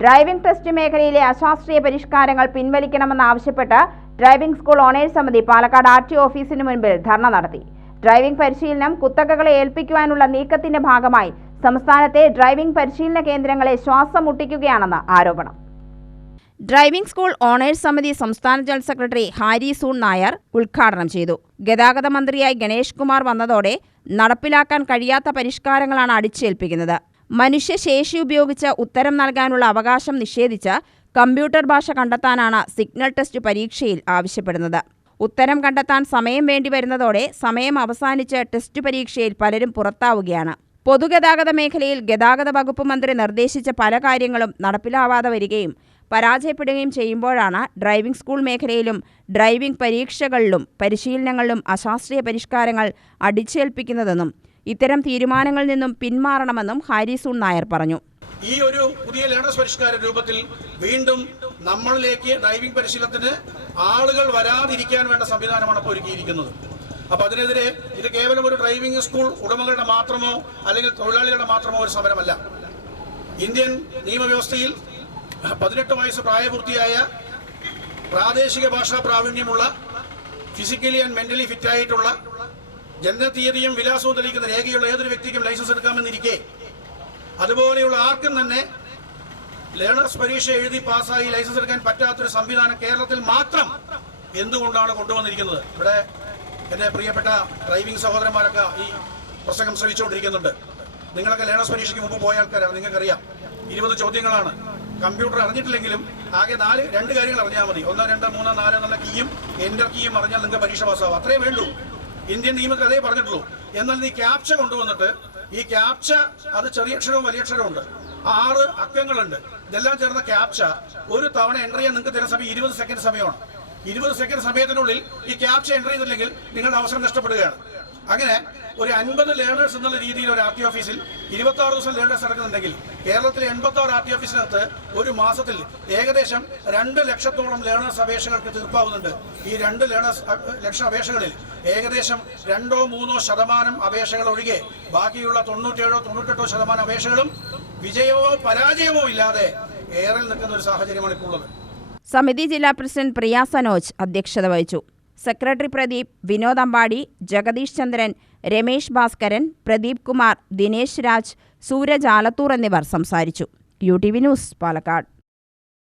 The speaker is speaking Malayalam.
ഡ്രൈവിംഗ് ടെസ്റ്റ് മേഖലയിലെ അശാസ്ത്രീയ പരിഷ്കാരങ്ങൾ പിൻവലിക്കണമെന്നാവശ്യപ്പെട്ട് ഡ്രൈവിംഗ് സ്കൂൾ ഓണേഴ്സ് സമിതി പാലക്കാട് ആർ ടി ഓഫീസിന് മുൻപിൽ ധർണ നടത്തി. ഡ്രൈവിംഗ് പരിശീലനം കുത്തകകളെ ഏൽപ്പിക്കുവാനുള്ള നീക്കത്തിന്റെ ഭാഗമായി സംസ്ഥാനത്തെ ഡ്രൈവിംഗ് പരിശീലന കേന്ദ്രങ്ങളെ ശ്വാസം മുട്ടിക്കുകയാണെന്ന് ആരോപണം. ഡ്രൈവിംഗ് സ്കൂൾ ഓണേഴ്സ് സമിതി സംസ്ഥാന ജനറൽ സെക്രട്ടറി ഹാരി സൂൺ നായർ ഉദ്ഘാടനം ചെയ്തു. ഗതാഗത മന്ത്രിയായി ഗണേഷ് കുമാർ വന്നതോടെ നടപ്പിലാക്കാൻ കഴിയാത്ത പരിഷ്കാരങ്ങളാണ് അടിച്ചേൽപ്പിക്കുന്നത്. മനുഷ്യശേഷി ഉപയോഗിച്ച് ഉത്തരം നൽകാനുള്ള അവകാശം നിഷേധിച്ച് കമ്പ്യൂട്ടർ ഭാഷ കണ്ടെത്താനാണ് സിഗ്നൽ ടെസ്റ്റ് പരീക്ഷയിൽ ആവശ്യപ്പെടുന്നത്. ഉത്തരം കണ്ടെത്താൻ സമയം വേണ്ടി വരുന്നതോടെ സമയം അവസാനിച്ച് ടെസ്റ്റ് പരീക്ഷയിൽ പലരും പുറത്താവുകയാണ്. പൊതുഗതാഗത മേഖലയിൽ ഗതാഗത വകുപ്പ് മന്ത്രി നിർദ്ദേശിച്ച പല കാര്യങ്ങളും നടപ്പിലാവാതെ വരികയും പരാജയപ്പെടുകയും ചെയ്യുമ്പോഴാണ് ഡ്രൈവിംഗ് സ്കൂൾ മേഖലയിലും ഡ്രൈവിംഗ് പരീക്ഷകളിലും പരിശീലനങ്ങളിലും അശാസ്ത്രീയ പരിഷ്കാരങ്ങൾ അടിച്ചേൽപ്പിക്കുന്നതെന്നും ഇത്തരം തീരുമാനങ്ങളിൽ നിന്നും പിന്മാറണമെന്നും ഹാരിസൂൺ നായർ പറഞ്ഞു. ഈ ഒരു പുതിയ ലേണേഴ്സ് പരിഷ്കാര രൂപത്തിൽ വീണ്ടും നമ്മളിലേക്ക് ഡ്രൈവിംഗ് പരിശീലനത്തിന് ആളുകൾ വരാതിരിക്കാൻ വേണ്ട സംവിധാനമാണ് ഇപ്പോൾ ഒരുക്കിയിരിക്കുന്നത്. അപ്പൊ അതിനെതിരെ ഇത് കേവലം ഒരു ഡ്രൈവിംഗ് സ്കൂൾ ഉടമകളുടെ മാത്രമോ അല്ലെങ്കിൽ തൊഴിലാളികളുടെ മാത്രമോ ഒരു സമരമല്ല. ഇന്ത്യൻ നിയമവ്യവസ്ഥയിൽ പതിനെട്ട് വയസ്സ് പ്രായപൂർത്തിയായ പ്രാദേശിക ഭാഷാ പ്രാവീണ്യമുള്ള ഫിസിക്കലി ആൻഡ് മെന്റലി ഫിറ്റ് ജനനതീയതിയും വിലാസവും തെളിയിക്കുന്ന രേഖയുള്ള ഏതൊരു വ്യക്തിക്കും ലൈസൻസ് എടുക്കാമെന്നിരിക്കെ. അതുപോലെയുള്ള ആർക്കും തന്നെ ലേണേഴ്സ് പരീക്ഷ എഴുതി പാസ്സായി ലൈസൻസ് എടുക്കാൻ പറ്റാത്തൊരു സംവിധാനം കേരളത്തിൽ മാത്രം എന്തുകൊണ്ടാണ് കൊണ്ടുവന്നിരിക്കുന്നത്? ഇവിടെ എന്റെ പ്രിയപ്പെട്ട ഡ്രൈവിംഗ് സഹോദരന്മാരൊക്കെ ഈ പ്രസംഗം ശ്രമിച്ചുകൊണ്ടിരിക്കുന്നുണ്ട് നിങ്ങളൊക്കെ ലേണേഴ്സ് പരീക്ഷയ്ക്ക് മുമ്പ് പോയ ആൾക്കാരാണ് നിങ്ങൾക്കറിയാം. ഇരുപത് ചോദ്യങ്ങളാണ്. കമ്പ്യൂട്ടർ അറിഞ്ഞിട്ടില്ലെങ്കിലും ആകെ നാല് രണ്ട് കാര്യങ്ങൾ അറിഞ്ഞാൽ മതി. ഒന്ന് രണ്ട് മൂന്ന് നാല് എന്നുള്ള കീയും എന്റർ കീയും അറിഞ്ഞാൽ നിങ്ങൾക്ക് പരീക്ഷ പാസ്സാവും. അത്രേ വേണ്ടൂ. ഇന്ത്യൻ നിയമത്തിൽ അതേ പറഞ്ഞിട്ടുള്ളൂ. എന്നാൽ നീ ക്യാപ്ച കൊണ്ടുവന്നിട്ട് ഈ ക്യാപ്ച അത് ചെറിയ അക്ഷരവും വലിയ അക്ഷരവും ഉണ്ട് ആറ് അക്കങ്ങളുണ്ട്. ഇതെല്ലാം ചേർന്ന ക്യാപ്ച ഒരു തവണ എൻട്രി ചെയ്യാൻ നിങ്ങൾക്ക് തരുന്ന സമയം ഇരുപത് സെക്കൻഡ് സമയമാണ്. ഇരുപത് സെക്കൻഡ് സമയത്തിനുള്ളിൽ ഈ ക്യാപ്ച എന്റർ ചെയ്തില്ലെങ്കിൽ നിങ്ങളുടെ അവസരം നഷ്ടപ്പെടുകയാണ്. അങ്ങനെ ഒരു അൻപത് ലേണേഴ്സ് എന്നുള്ള രീതിയിൽ ഒരു ആർ ടി ഓഫീസിൽ ഇരുപത്തി ആറ് ദിവസം ലേണേഴ്സ് നടക്കുന്നുണ്ടെങ്കിൽ കേരളത്തിലെ എൺപത്തി ആറ് ആർ ടി ഓഫീസിനകത്ത് ഒരു മാസത്തിൽ ഏകദേശം രണ്ട് ലക്ഷത്തോളം ലേണേഴ്സ് അപേക്ഷകൾക്ക് തീർപ്പാവുന്നുണ്ട്. ഈ രണ്ട് ലേണേഴ്സ് ലക്ഷ അപേക്ഷകളിൽ ഏകദേശം രണ്ടോ മൂന്നോ ശതമാനം അപേക്ഷകൾ ഒഴികെ ബാക്കിയുള്ള തൊണ്ണൂറ്റേഴോ തൊണ്ണൂറ്റെട്ടോ ശതമാനം അപേക്ഷകളും വിജയമോ പരാജയമോ ഇല്ലാതെ ഏറെ നിൽക്കുന്ന ഒരു സാഹചര്യമാണ് ഇപ്പോൾ ഉള്ളത്. സമിതി ജില്ലാ പ്രസിഡന്റ് പ്രിയ സനോജ് അധ്യക്ഷത വഹിച്ചു. സെക്രട്ടറി പ്രദീപ് വിനോദ് അമ്പാടി ജഗദീഷ് ചന്ദ്രൻ രമേശ് ഭാസ്കരൻ പ്രദീപ് കുമാർ ദിനേശ് രാജ് സൂരജ് ആലത്തൂർ എന്നിവർ സംസാരിച്ചു. U T V news Palakkad.